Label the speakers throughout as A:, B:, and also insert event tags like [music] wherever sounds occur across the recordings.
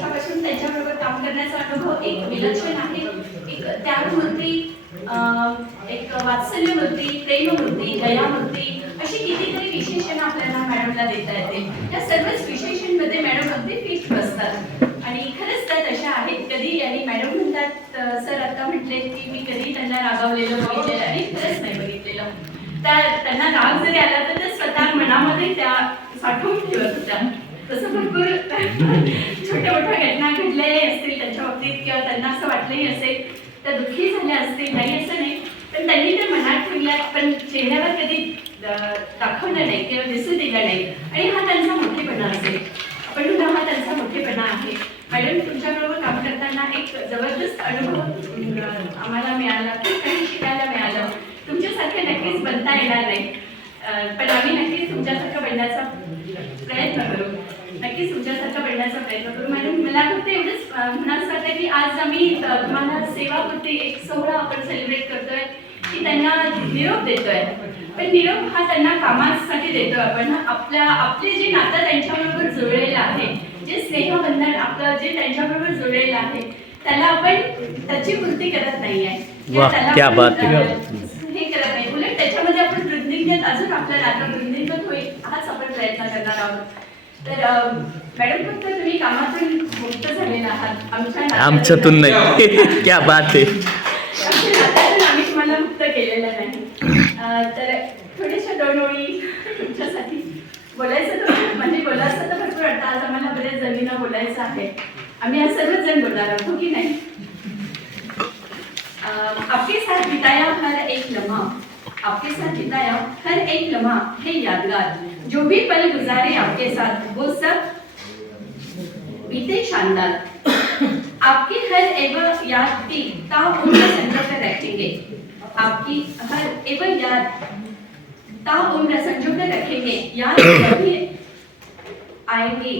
A: वर्षापासून त्यांच्याबरोबर काम करण्याचा अनुभव एक विलक्षण आहे. एक त्यागमूर्ती एक वात्सल्यमूर्ती प्रेममूर्ती दयामूर्ती अशी कितीतरी विशेषण आपल्याला मॅडमला देता येते. या सर्वच विशेषणमध्ये मॅडम अगदी फिट बसतात. आणि खरंच त्या तशा आहेत. कधी आणि मॅडम म्हणतात सर आता म्हटले की मी कधी त्यांना रागावलेलं बघितलेलं आणि खरंच नाही बघितलेलं. त्या त्यांना राग जरी आला तर त्या स्वतः मनामध्ये त्या साठवून ठेवत होत्या. तसं भरपूर [laughs] छोट्या मोठ्या घटना घडलेल्या असतील त्यांच्या बाबतीत किंवा त्यांना असं वाटलंही असेल त्या दुःखी झाल्या असतील नाही असं नाही. पण त्यांनी ते मनात ठेवल्या पण चेहऱ्यावर कधी दाखवलं नाही किंवा दिसू दिलं नाही. आणि हा त्यांचा मोठेपणा असेल. आपण म्हणू हा त्यांचा मोठेपणा आहे. मॅडम तुमच्याबरोबर काम करताना एक जबरदस्त अनुभव आम्हाला मिळाला खूप काही शिकायला मिळालं. तुमच्यासारखं नक्कीच बनता येणार नाही. पण आम्ही नक्कीच तुमच्यासारखं बनण्याचा प्रयत्न करू. नक्कीच तुमच्यासारखं बनण्याचा प्रयत्न करू. मॅडम मला फक्त एवढंच म्हणायचं वाटतं की आज आम्ही तुम्हाला सेवापुरती एक सोहळा आपण सेलिब्रेट करतोय की त्यांना निरोप देतोय. पण निरोप हा त्यांना कामासाठी देतोय आपण. आपल्या आपले जे नातं त्यांच्याबरोबर जुळलेलं आहे जे स्नेहबंधन आपलं जे त्यांच्याबरोबर जुळलेलं आहे त्याला आपण त्याची पूर्ती करत नाहीये. किंवा
B: वाह,
A: त्याला
B: है.
A: करत नाही. उलट त्याच्यामध्ये आपण वृद्धिंगत अजून आपलं नातं वृद्धिंगत होईल हाच आपण प्रयत्न करणार आहोत. तर मॅडम फक्त तुम्ही कामातून मुक्त झालेला आहात. आमच्या नात्यातून
B: आमच्यातून नाही. [laughs] क्या बात आहे.
A: आम्ही तुम्हाला मुक्त केलेलं नाही. तर थोड्याशा दोन ओळी तुमच्यासाठी बोलायचं तर म्हणजे बोलायचं तर भरपूर वाटतं आज आम्हाला बरेच जणींना बोलायचं आहे. आम्ही आज सर्वच जण बोलणार आहोत हो की नाही? आपके साथ बिताया हर एक लम्हा. आपके साथ बिताया हर एक लम्हा. है यादगार. जो भी पल गुजारे आपके साथ, वो सब बीते शानदार। आपकी हर एवं याद की ताउम्र संजो कर रखेंगे। आपकी हर एवं याद ताउम्र संजो कर रखेंगे। याद जब भी आएँगी,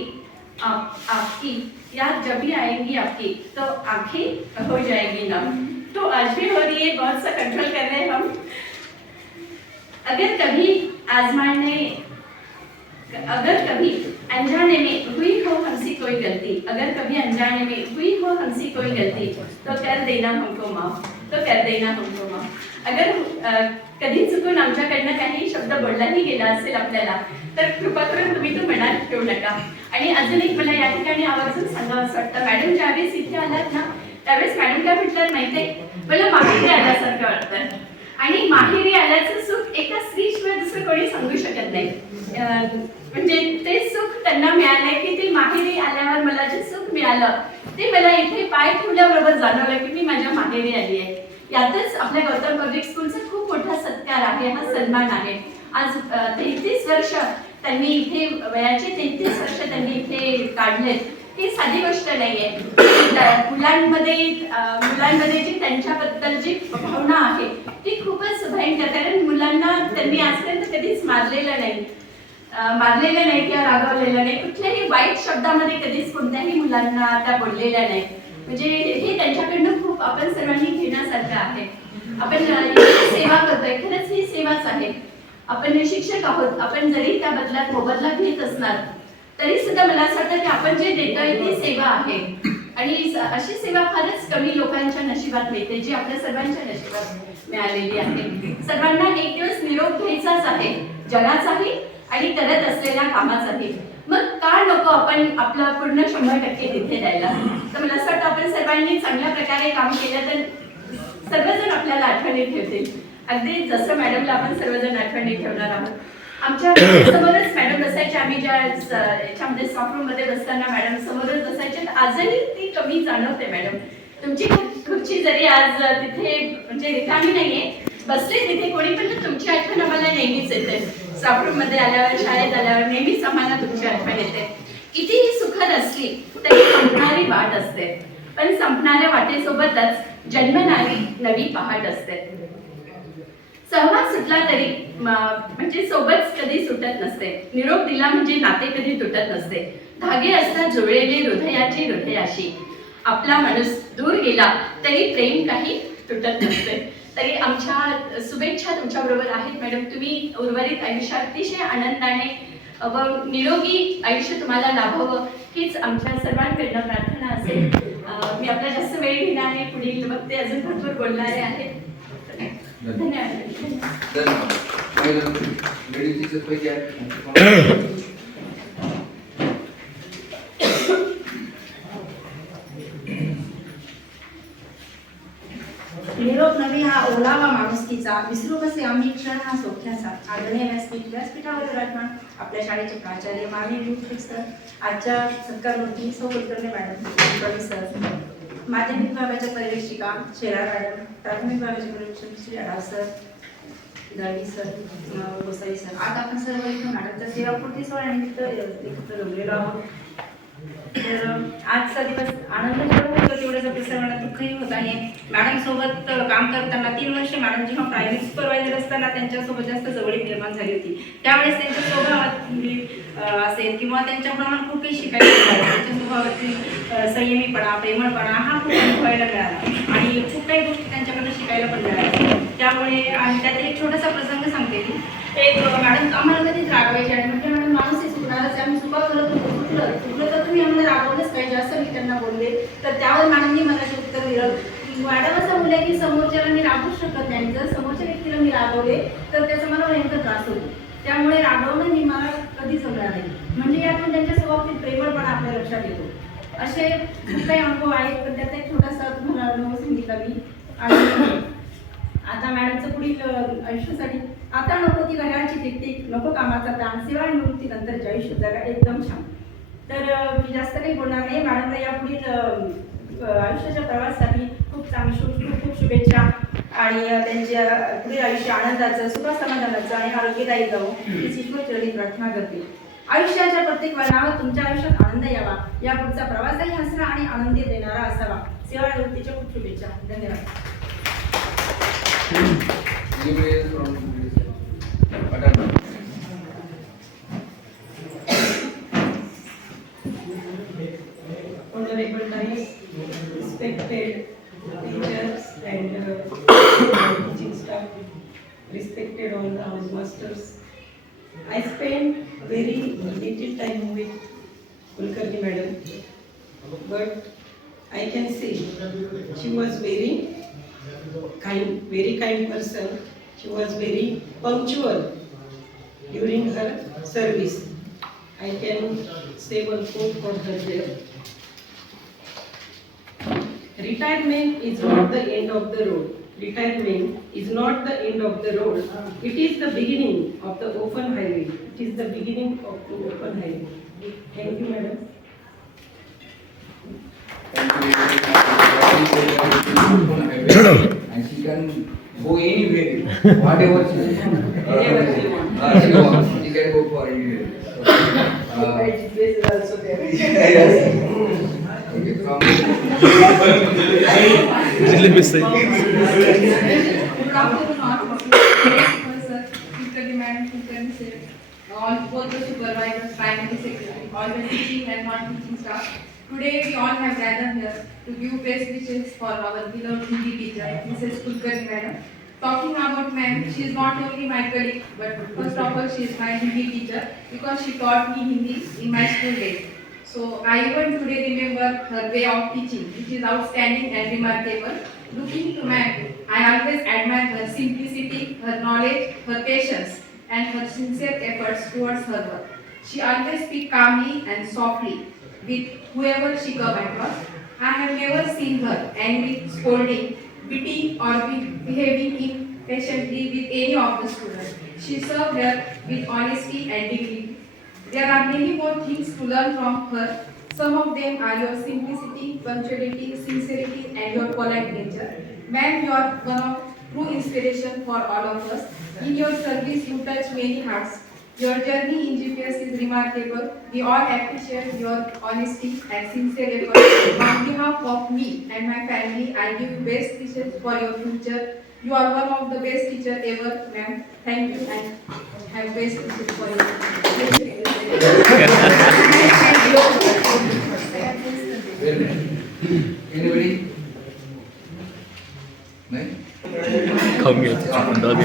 A: आप, आपकी याद जब भी आएँगी आपकी तो आँखें हो जाएँगी नम तो आज भी हो रही है, बहुत सा कंट्रोल कर रहे हैं हम। अगर कभी आजमाने अगर कभी अनजाने में हुई हो हमसे कोई गलती अगर कभी अनजाने में हुई हो हमसे कोई गलती तो कर देना हमको माफ तो कर देना हमको माफ। अगर कधी चुकून आमच्याकडनं काही शब्द बोललाही गेला असेल आपल्याला तर कृपा करून तुम्ही तो मनात ठेवू नका. आणि अजून एक मला या ठिकाणी आवर्जून सांगावं असं वाटतं मॅडम ज्यावेळेस इथे आलात ना त्यावेळेस मॅडम काय म्हटलं माहितीये? मला माहिती आल्यासारखं वाटतं? आणि माहेरी आल्याचं सुख एका स्त्रीशिवाय दुसरं कोणी सांगू शकत नाही. म्हणजे ते सुख त्यांना मिळालंय की ते माहेरी आल्यावर मला जे सुख मिळालं ते मला इथे पाय ठेवल्याबरोबर जाणवलं की मी माझ्या माहेरी आली आहे. यातच आपल्या गौतम पब्लिक स्कूलचा खूप मोठा सत्कार आहे हा सन्मान आहे. आज तेहतीस वर्ष त्यांनी इथे वयाचे तेहतीस वर्ष त्यांनी इथे काढलेत. ही साधी गोष्ट नाहीये. मुलांमध्ये मुलांमध्ये जी त्यांच्याबद्दल जी भावना आहे ती खूपच भयंकर. कारण मुलांना त्यांनी आजपर्यंत कधीच मारलेलं नाही. मारलेलं नाही किंवा रागवलेलं नाही. कुठल्याही वाईट शब्दामध्ये कधीच कोणत्याही मुलांना त्या बोललेल्या नाही. म्हणजे हे त्यांच्याकडनं खूप आपण सर्वांनी घेण्यासारखं आहे. आपण सेवा करतोय खरंच ही सेवाच आहे. आपण शिक्षक आहोत. आपण जरी त्या बदलात मोबदला घेत असणार तरी सुद्धा मला असं वाटतं की आपण जे देतोय ती सेवा आहे. आणि अशी सेवा फारच कमी लोकांच्या नशिबात मिळते जी आपल्या सर्वांच्या नशिबात मिळालेली आहे. सर्वांना एक दिवस निरोप घ्यायचाच आहे जगाचाही आणि करत असलेल्या कामाचाही. मग का नको आपण आपलं पूर्ण शंभर टक्के तिथे द्यायला? तर मला असं वाटतं आपण सर्वांनी चांगल्या प्रकारे काम केलं तर सर्वजण आपल्याला आठवणीत ठेवतील. अगदी जसं मॅडमला आपण सर्वजण आठवणीत ठेवणार आहोत. आमच्या समोरच मॅडम बसायचे आम्ही ज्या याच्यामध्ये स्टॉकमध्ये बसताना मॅडम समोरच बसायचे. आजही ती कमी जाणवते मॅडम. तुमची खुर्ची जरी आज तिथे म्हणजे रिकामी नाहीये बसले तिथे कोणी पण तुमची आठवण आम्हाला नेहमीच येते. स्टॉकमध्ये आल्यावर शाळेत आल्यावर नेहमीच आम्हाला तुमची आठवण येते. कितीही सुखद असली तरी संपणारी वाट असते. पण संपणाऱ्या वाटेसोबतच जन्मणारी नवी पहाट असते. सहवास सुटला तरी म्हणजे सोबत कधी सुटत नसते. निरोप दिला म्हणजे नाते कधी तुटत नसते. धागे असतात जुळलेले हृदयाचे हृदयाशी. आपला माणूस दूर गेला तरी प्रेम काही तुटत नसते. तरी आमच्या शुभेच्छा तुमच्या बरोबर आहेत मॅडम. तुम्ही उर्वरित आयुष्यात अतिशय आनंदाने व निरोगी आयुष्य तुम्हाला लाभावं हीच आमच्या सर्वांकडनं प्रार्थना असेल. मी आपला जास्त वेळ घेणार नाही पुढील वक्ते अजून भरपूर बोलणारे आहेत. धन्यवाद.
C: निरोप नवी हा ओलावा माणुसकीचा. विसरू कसे आम्ही? क्षण हा सोख्याचा. आदरणीय व्यासपीठ व्यासपीठावर विराजमान. आपल्या शाळेचे प्राचार्य माने सर. आजच्या सत्कारमूर्ती सौ कुलकर्णी मॅडम. सर माध्यमिक विभागाच्या पर्यवेक्षिका शेरा मॅडम प्राथमिक विभागाचे पर्यवेक्षक श्री अडाव सर दळवी सर अं, गोसावी सर. आता आपण सर्व इथं मॅडमच्या सेवापूर्ती सोहळ्यानिमित्त एकत्र जमलेलो आहोत. तर आजचा दिवस आनंद होतो तेवढंच आपल्या सर्वांना दुःखही होत आहे. मॅडम सोबत काम करताना तीन वर्ष मॅडम जेव्हा प्रायव्हेट सुपरवायझर असताना त्यांच्यासोबत जास्त जवळीक निर्माण झाली होती. त्यावेळेस त्यांच्या स्वभावात असेल किंवा त्यांच्याप्रमाणे खूप काही शिकायला मिळालं. त्यांच्या स्वभावातील संयमीपणा प्रेमळपणा हा खूप अनुभवायला मिळाला. आणि खूप काही गोष्टी त्यांच्याकडनं शिकायला पण मिळाल्या. त्यामुळे आणि त्यात एक छोटासा प्रसंग सांगते. मी एक मॅडम आम्हाला कधीच रागवायचे आणि म्हणजे मॅडम माणूस आहे चुकणारच आहे. आम्ही चुका करत होतो. चुकलं चुकलं तर तुम्ही आम्हाला रागवलंच पाहिजे असं मी त्यांना बोलले. तर त्यावर मॅडमनी मला उत्तर दिलं मॅडम असं बोलले की समोरच्याला मी रागवू शकत नाही. जर समोरच्या व्यक्तीला मी रागवले तर त्याचा मला भयंकर त्रास होतो त्यामुळे रागवणं मी मला कधी जमणार नाही. म्हणजे यातून त्यांच्या स्वभावातील प्रेमळपणा आपल्या लक्षात येतो. असे खूप काही अनुभव आहेत पण त्याचा एक छोटासा तुम्हाला अनुभव सांगितला मी. आणि आता मॅडमचं पुढील आयुष्यासाठी आता नको ती घराची टिकटिक नको कामाचा ताण सेवा आणि निवृत्तीनंतरचे आयुष्य जगा. एकदम छान. तर मी जास्त काही बोलणार नाही. मॅडमला या पुढील आयुष्याच्या प्रवासासाठी खूप चांगली खूप खूप शुभेच्छा. आणि त्यांच्या पुढील आयुष्य आनंदाचं सुखसमाधानाचं आणि आरोग्यदायी जावं ही ईश्वरचरणी प्रार्थना करते. आयुष्याच्या प्रत्येक वळणावर तुमच्या आयुष्यात आनंद यावा. या पुढचा प्रवासही हसरा आणि आनंदी देणारा असावा. सेवा निवृत्तीच्या खूप शुभेच्छा. धन्यवाद.
D: Vice, respected teachers and uh, teaching staff, respected all the house masters. I spent very little time with Kulkarni madam, but I can say she was very kind, very kind person. She was very punctual during her service. I can say one quote for her there. Retirement is not the end of the road. Retirement is not the end of the road. It is the beginning of the open highway. It is the beginning of the open highway. Thank you, madam.
E: And she can go anywhere, whatever she.
D: Wherever she wants.
E: Uh, she wants, she can go for anywhere. Uh,
D: also there. [laughs]
E: yes.
F: All. All both the supervisors, primary secretary, all the teaching and non-teaching staff. Today we all have gathered here to give best wishes for our beloved Hindi teacher, Mrs. Kulkarni madam. Talking about ma'am, she is not only my colleague, but first of all, she is my Hindi teacher because she taught me Hindi in my school days. So I even today remember her way of teaching, which is outstanding and remarkable. Looking to ma'am, I always admire her simplicity, her knowledge, her patience, and her sincere efforts towards her work. She always speaks calmly and softly with whoever she come across. I have never seen her angry, scolding, beating, or be behaving impatiently with any of the students. She served her with honesty and dignity. There are many more things to learn from her. Some of them are your simplicity, punctuality, sincerity, and your polite nature. Ma'am, you are one of true inspiration for all of us. In your service, you touch many hearts. Your journey in GPS is remarkable. We all appreciate your honesty and sincere effort. On behalf of me and my family, I give best wishes for your future. You are one of the best teacher ever, ma'am. Thank you and have best wishes for you.
E: Anybody? नाही
B: खाऊन घ्यायचं आपण दोघे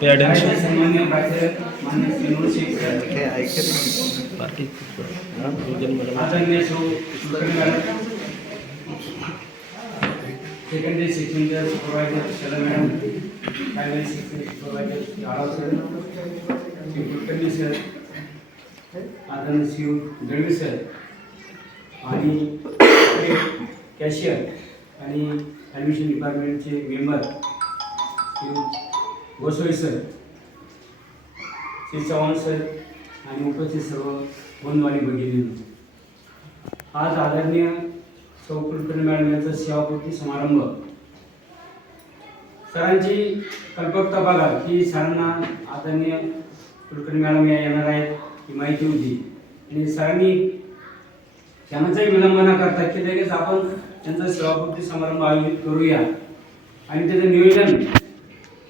B: ते attention
G: सन्मान्य प्राध्यापक मान्य Shri Noor Shaikh sir
B: बाकी
G: आदरणीय सौ कुलकर्णी मॅडम सेकंडरी सेक्शनचे supervisor Shaila madam primary section supervisor Yadav sir Shri Kulkarni sir आदरणीय शिव दळवी सर आणि कॅशियर आणि admission डिपार्टमेंटचे member Shri sir Shri Chavan sir आणि उपस्थित सर्व बंधू आणि भगिनी आज आदरणीय सौ कुलकर्णी मॅडम यांचा सेवापूर्ती समारंभ. सरांची कल्पकता बघा की सरांना आदरणीय कुलकर्णी मॅडम या येणार आहेत ही माहिती होती. आणि सरांनी क्षणाचाही विलंब न करता की लगेच आपण त्यांचा सेवापूर्ती समारंभ आयोजित करूया. आणि त्याचं नियोजन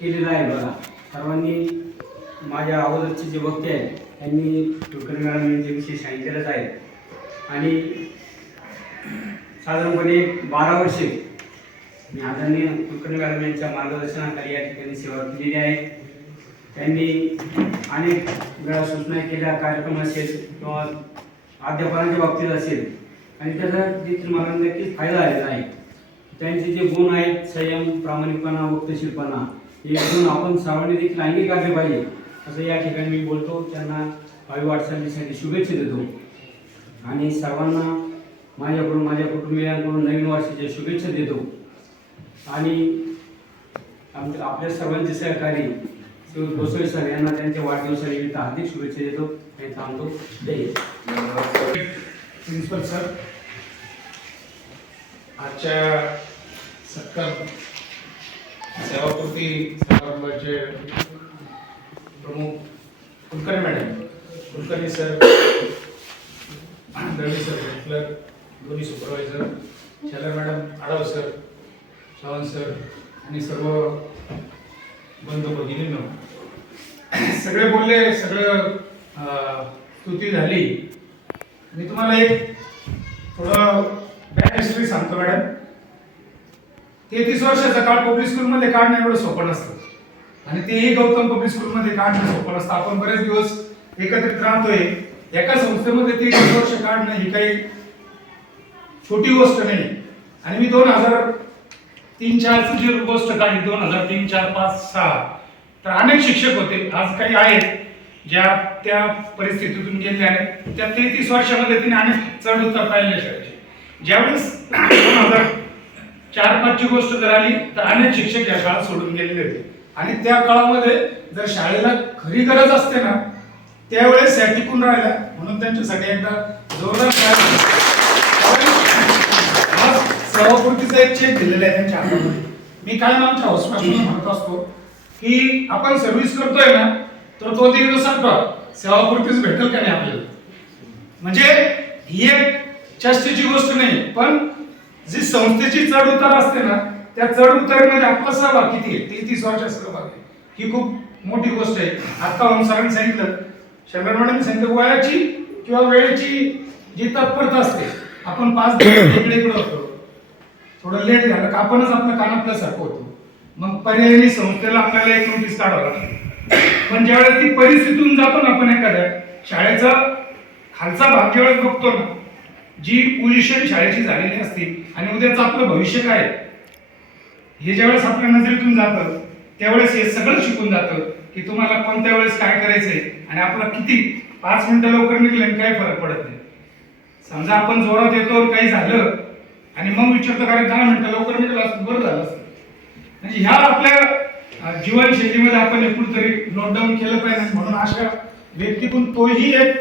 G: केलेलं आहे बघा. सर्वांनी माझ्या अगोदरचे जे वक्ते आहेत त्यांनी कुलकर्णी मॅडम यांच्याविषयी सांगितलेलंच आहे. आणि साधारणपणे बारा वर्षे मी आदरणीय कुलकर्णी मॅडम यांच्या मार्गदर्शनाखाली या ठिकाणी सेवा केलेली आहे. त्यांनी अनेक वेळा सूचना केल्या कार्यक्रम असेल किंवा अध्यापनाच्या बाबतीत असेल. आणि त्याचा देखील मला नक्कीच फायदा आलेला आहे. त्यांचे जे गुण आहेत संयम प्रामाणिकपणा वक्तशीरपणा हे गुण आपण सर्वांनी देखील अंगीकारले पाहिजे. असं या ठिकाणी मी बोलतो. त्यांना भावी वाटचालीसाठी शुभेच्छा देतो. आणि सर्वांना माझ्याकडून माझ्या कुटुंबियांकडून नवीन वर्षाच्या शुभेच्छा देतो. आणि आमच्या आपल्या सर्वांचे सहकारी श्री गोसावी सर यांना त्यांच्या वाढदिवसानिमित्त हार्दिक शुभेच्छा देतो हे थांबतो. जय
H: प्रिन्सिपल सर आजच्या सत्कार सेवाकृती समारंभाचे प्रमुख Kulkarni madam Kulkarni sir Ravi sir clerk दोन्ही supervisor Shaila madam Adhav sir Chavan sir आणि सर्व बंधू भगिनीनं. सगळे बोलले सगळं स्तुती झाली. मी तुम्हाला एक थोडं बॅक हिस्ट्री सांगतो मॅडम तेहतीस वर्षाचा काळ पब्लिक स्कूलमध्ये काढणं एवढं सोपं नसतं. आणि तेही गौतम पब्लिक स्कूलमध्ये काढणं सोपं नसतं. आपण बरेच दिवस एकत्रित राहतोय. एका संस्थेमध्ये तेहतीस वर्ष काढणं ही काही छोटी गोष्ट नाही. आणि मी दोन हजार तीन चारची जी गोष्ट काढली दोन हजार तीन चार पाच सहा. तर अनेक शिक्षक होते. आज काही आहेत ज्या त्या परिस्थितीतून गेले आहेत. त्या तेहतीस वर्षामध्ये तिने अनेक चढ उतार पाहिले शाळेचे ज्यावेळेस दोन हजार चार पाचची गोष्ट जर आली तर अनेक शिक्षक या शाळा सोडून गेलेले होते. आणि त्या काळामध्ये जर शाळेला खरी गरज असते ना त्यावेळेस या टिकून राहिल्या. म्हणून त्यांच्यासाठी एकदा जोरदार आज एक चेक दिलेला आहे त्यांच्या हातामध्ये. मी कायम आमच्या हॉस्पिटलला म्हणत असतो की आपण सर्व्हिस करतोय ना तर तो दिवस सांगतो सेवापूर्तीच भेटेल का नाही आपल्याला? म्हणजे ही एक चर्चेची गोष्ट नाही पण जी संस्थेची चढ उतार असते ना त्या चढ उतारीमध्ये आपला सहभाग किती आहे? तेहतीस वर्षाचा सहभाग आहे. ही खूप मोठी गोष्ट आहे. आता ओम सरांनी सांगितलं शंकर मॅडम सांगितलं वयाची किंवा वेळेची जी तत्परता असते आपण पाच दिवस इकडे इकडे होतो. थोडं लेट झालं. का आपणच आपलं कानातल्यासारखं होतो. मग पर्यायी संस्थेला आपल्याला एक नोटीस काढावं लागते पण ज्यावेळेस ती परिस्थितीतून जातो ना आपण एखाद्या शाळेचा खालचा भाग ज्यावेळेस बघतो ना जी पोझिशन शाळेची झालेली असते आणि उद्याचं आपलं भविष्य काय हे ज्यावेळेस आपल्या नजरेतून जातं त्यावेळेस हे सगळं शिकून जातं की तुम्हाला कोणत्या वेळेस काय करायचंय आणि आपला किती पाच मिनिटं लवकर निघले काही फरक पडत नाही. समजा आपण जोरात येतो काही झालं आणि मग विचारतो कारण दहा मिनिटं लवकर मिळालं असं बरं झालं असतं. म्हणजे ह्या आपल्या जीवनशैलीमध्ये आपण एकूण तरी नोट डाऊन केलं पाहिजे. म्हणून अशा व्यक्तीतून तोही एक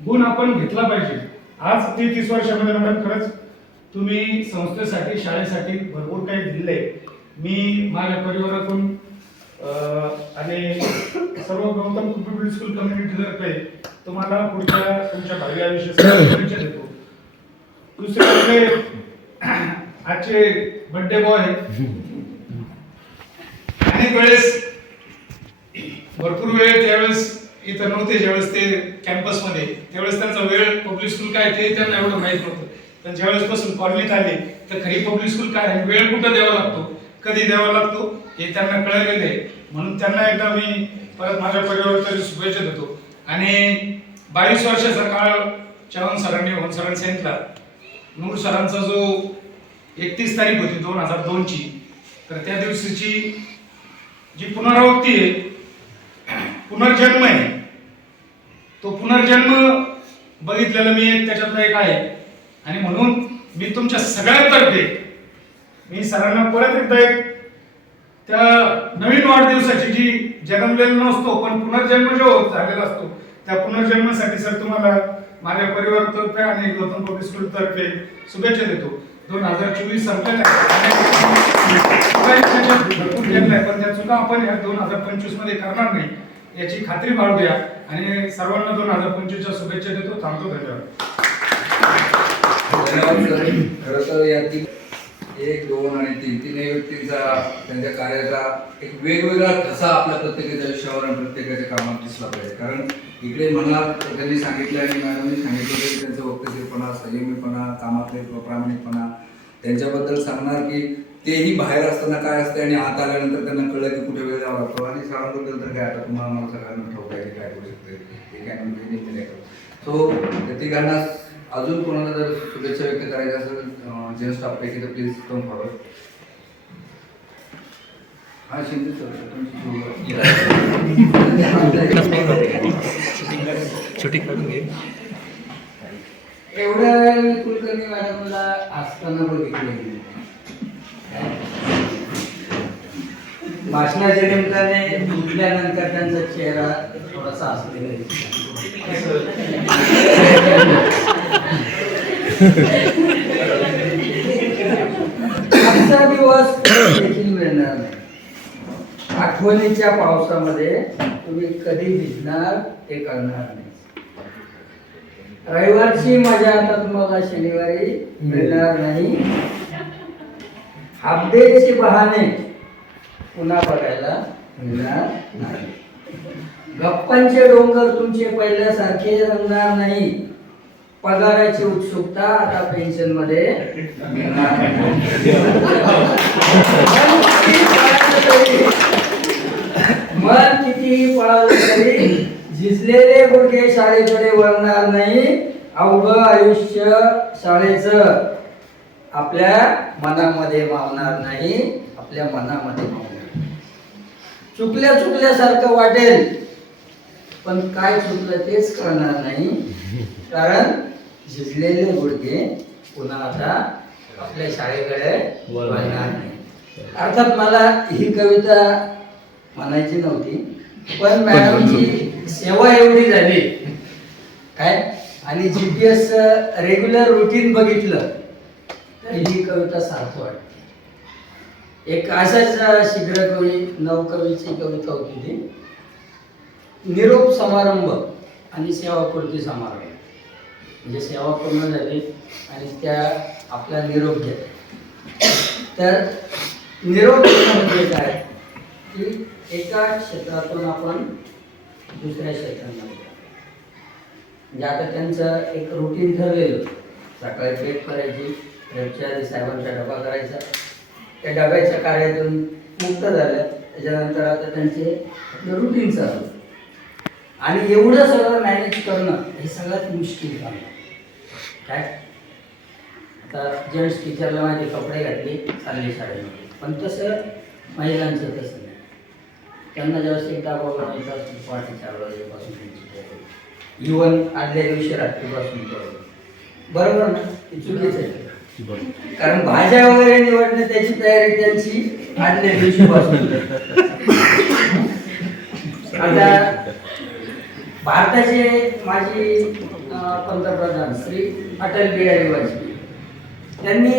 H: गुण आपण घेतला पाहिजे. आज ते तीस वर्षामध्ये मॅडम खरंच तुम्ही संस्थेसाठी शाळेसाठी भरपूर काही दिलंय. मी माझ्या परिवारातून आणि सर्व गौतम पब्लिक स्कूल कम्युनिटीतर्फे तुम्हाला पुढच्या तुमच्या भावी आयुष्यासाठी शुभेच्छा देतो. दुसरे आजचे बड्डे बॉय अनेक वेळेस भरपूर वेळ त्यावेळेस इथं नव्हते ज्यावेळेस ते कॅम्पसमध्ये त्यावेळेस त्यांचा वेळ पब्लिक स्कूल काय ते त्यांना एवढं माहीत नव्हतं. पण ज्यावेळेस पासून कॉलनीत आले तर खरी पब्लिक स्कूल काय आहे? वेळ कुठं द्यावा लागतो? कधी द्यावा लागतो? हे त्यांना कळलेलं आहे. म्हणून त्यांना एकदा मी परत माझ्या परिवार शुभेच्छा देतो. आणि बावीस वर्षाचा काळ चव्हाण सरांनी होऊन सरांनी सांगितला नूर सरांचा जो एकतीस तारीख होती दोन हजार दोनची. तर त्या दिवशीची जी पुनरावृत्ती आहे पुनर्जन्म आहे तो पुनर्जन्म बघितलेला मी एक त्याच्यातला एक आहे. आणि म्हणून मी तुमच्या सगळ्यांतर्फे मी सरांना परत एकदा एक त्या नवीन वाढदिवसाची जी जन्मलेला नसतो पण पुनर्जन्म जो झालेला असतो त्या पुनर्जन्मासाठी सर तुम्हाला माझ्या परिवारातर्फे आणि गौतम पब्लिक तर्फे शुभेच्छा देतो. दोन हजार चोवीस संपलेला भरपूर केलेलं आहे पण त्या चुका आपण या दोन हजार पंचवीसमध्ये करणार नाही याची खात्री बाळगूया. आणि सर्वांना दोन हजार पंचवीसच्या शुभेच्छा देतो. थांबतो धन्यवाद.
E: धन्यवाद खरं तर या एक दोन आणि तीन. तीनही व्यक्तींचा त्यांच्या कार्याचा एक वेगवेगळा ठसा आपल्या प्रत्येकाच्या आयुष्यावर आणि प्रत्येकाच्या कामात दिसला पाहिजे. कारण इकडे म्हणा त्यांनी सांगितलं आणि मॅडमनी सांगितलं की त्यांचं वक्तशीरपणा संयमीपणा कामातले प्रामाणिकपणा त्यांच्याबद्दल सांगणार की तेही बाहेर असताना काय असते आणि आत आल्यानंतर त्यांना कळलं की कुठे वेळ द्यावा लागतो. आणि सरांबद्दल तर काय आता तुम्हाला मला सगळ्यांना ठाऊक आहे की काय करू शकते ते काय म्हणजे नाही सो प्रत्येकांना अजून कोणाला जर शुभेच्छा व्यक्त करायच्या असेल जेन स्टाफ पैकी तर प्लीज कम फॉरवर्ड हा शिंदे सर
B: छोटी काढून घे.
E: एवढ्या कुलकर्णी मॅडमला असताना बघितलं
I: भाषणाच्या निमित्ताने उठल्यानंतर त्यांचा चेहरा थोडासा असलेला आजचा दिवस देखील मिळणार नाही. आठवणीच्या पावसामध्ये तुम्ही कधी भिजणार ते करणार नाही. रविवारची मजा आता तुम्हाला शनिवारी मिळणार नाही. हाफडेचे बहाने पुन्हा बघायला मिळणार नाही. गप्पांचे डोंगर तुमचे पहिल्यासारखे रंगणार नाही. पगाराची उत्सुकता आता पेन्शनमध्ये. मन कितीही पळालं तरी झिजलेले गुडघे शाळेकडे वळणार नाही. अवघ आयुष्य शाळेचं. आपल्या मनामध्ये मावणार नाही. आपल्या मनामध्ये मावणार चुकल्या चुकल्यासारखं वाटेल. पण काय चुकलं तेच कळणार नाही. कारण झिजलेले गुडघे पुन्हा आता आपल्या शाळेकडे वळणार नाही. अर्थात मला ही कविता म्हणायची नव्हती पण मॅडमची सेवा एवढी झाली. काय? आणि G P S regular routine बघितलं तर ही कविता सार्थ वाटते. एक असाच शीघ्र कवी नवकवीची कविता होती ती. निरोप समारंभ आणि सेवापूर्ती समारंभ. म्हणजे सेवा पूर्ण झाली आणि त्या आपला निरोप घेत तर निरोप म्हणजे काय? की एका क्षेत्रातून आपण दुसऱ्या क्षेत्रामध्ये म्हणजे आता त्यांचं एक रुटीन ठरलेलं. सकाळी पेट करायची पेटच्या आधी साहेबांचा डबा करायचा. त्या डब्याच्या कार्यातून मुक्त झाल्या त्याच्यानंतर आता त्यांचे रुटीन चालू. आणि एवढं सगळं मॅनेज करणं हे सगळ्यात मुश्किल काम. आहे. काय? आता जेंट्स टीचरला माझे कपडे घातले चालले शाळेमध्ये पण तसं महिलांचं तसं नाही. त्यांना जेव्हा एक डबा बनवायचा पहाटे चार वाजेपासून त्यांची तयारी इवन आदल्या दिवशी रात्रीपासून करून बरोबर ना? ते चुकीचं आहे. कारण भाज्या वगैरे निवडणं त्याची तयारी त्यांची आदल्या दिवशीपासून [laughs] आता भारताचे माजी पंतप्रधान श्री अटल बिहारी वाजपेयी. त्यांनी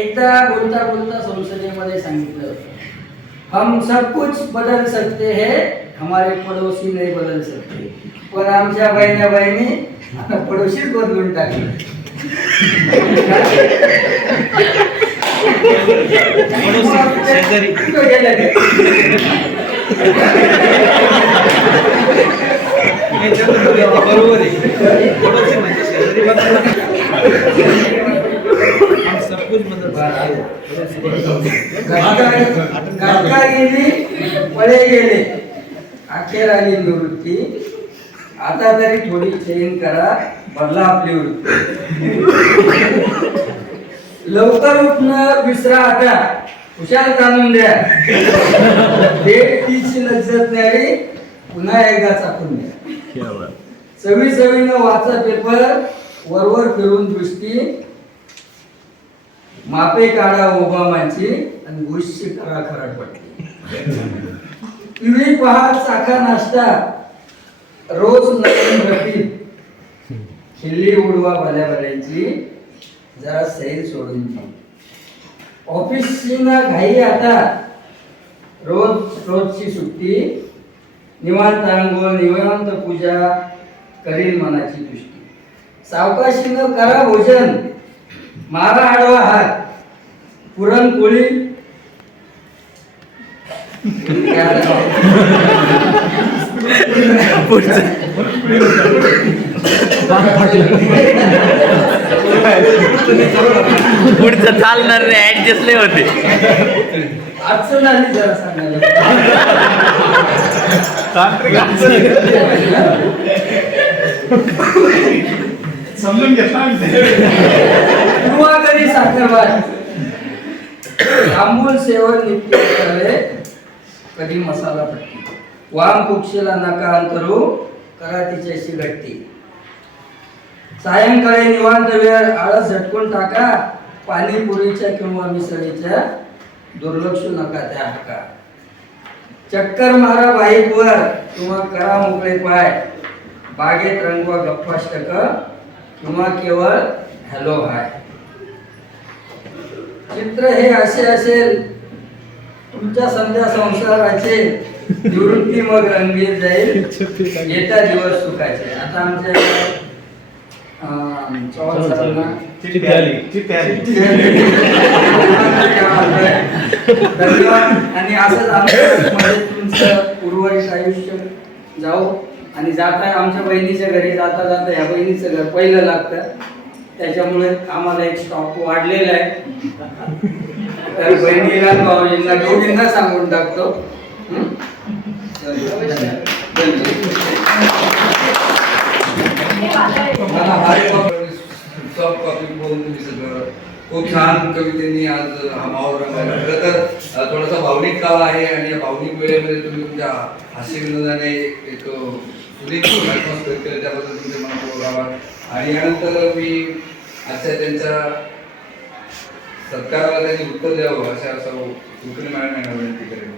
I: एकदा बोलता बोलता संसदेमध्ये सांगितलं हम सब कुछ बदल सकते हैं हमारे पड़ोसी नहीं बदल सकते. पण आमच्या बहिण्या बहिणी [laughs] पडोशीच बदलून टाकली. [laughs] गेलं? [laughs]
J: बरोबर आहे म्हणजे सब कुछ मतलब
I: गेली पळे गेले अखेर आली निवृत्ती आता तरी थोडी चेंज करा बदला आपली वृत्ती लवकर उठणं विसरा आता हुशार जाणून द्या डेट तीची लज्जत न्यारी पुन्हा एकदा चाकून द्या.
B: सवी सवीनं
I: चवी वाचा पेपर वरवर फिरून दृष्टी मापे काढा ओबामाची आणि गुशची करा खराटपट्टी पिवळी पहा चाका नाश्ता रोज नवीन रतीब खिल्ली उडवा भल्या भल्याची जरा सैल सोडून ती ऑफिसची ना घाई आता. रोज रोजची सुट्टी. निवांत आंघोळ निवांत पूजा करील मनाची दृष्टी. सावकाशीनं करा भोजन. मारा आडवा हात. पुरणपोळी.
B: पुढचं चालणार नाही ऍडजस्ट नाही होते.
I: अडचण आली जरा सांगायला.
H: समजून घेतला
I: किंवा साखरभात आंबूल सेवन नित्य करावे कधी मसाला पट्टी. वाम कुक्षीला नका अंतरू करा तिच्याशी गट्टी सायंकाळी निवांत वेळ आळस झटकून टाका. पाणीपुरीच्या किंवा मिसळीच्या दुर्लक्ष नका त्या हाका चक्कर मारा बाईकवर. किंवा करा मोकळे पाय. बागेत रंगवा गप्पाष्टक किंवा केवळ हॅलो हाय. चित्र हे असे असेल. तुमच्या संध्या संसाराचे निवृत्ती मग रंगीत जाईल. [laughs] येत्या दिवस सुखाचे. आता आमच्या
H: आली
I: धन्यवाद आणि असंच तुमचं उर्वरित आयुष्य जाऊ आणि जाता आमच्या बहिणीच्या घरी जाता जाता ह्या बहिणीचं घर पहिलं लागतं. त्याच्यामुळे आम्हाला एक स्टॉक वाढलेला आहे. तर बहिणीला भाऊजींना दोघींना सांगून टाकतो. हं?
E: तुम्ही सगळं. खूप छान कवितेनी आज हा माहोल रंगवला खरं तर थोडासा भावनिक काळ आहे आणि या भावनिक वेळेमध्ये तुम्ही तुमच्या हास्य विनोदाने एक ॲटमॉस्फिअर केलं. त्याबद्दल तुमचे मनपूर्वक आभार. आणि यानंतर मी आजच्या त्यांच्या सत्काराला त्यांनी उत्तर द्यावं अशा असं कुलकर्णी मॅडम यांना विनंती करेन.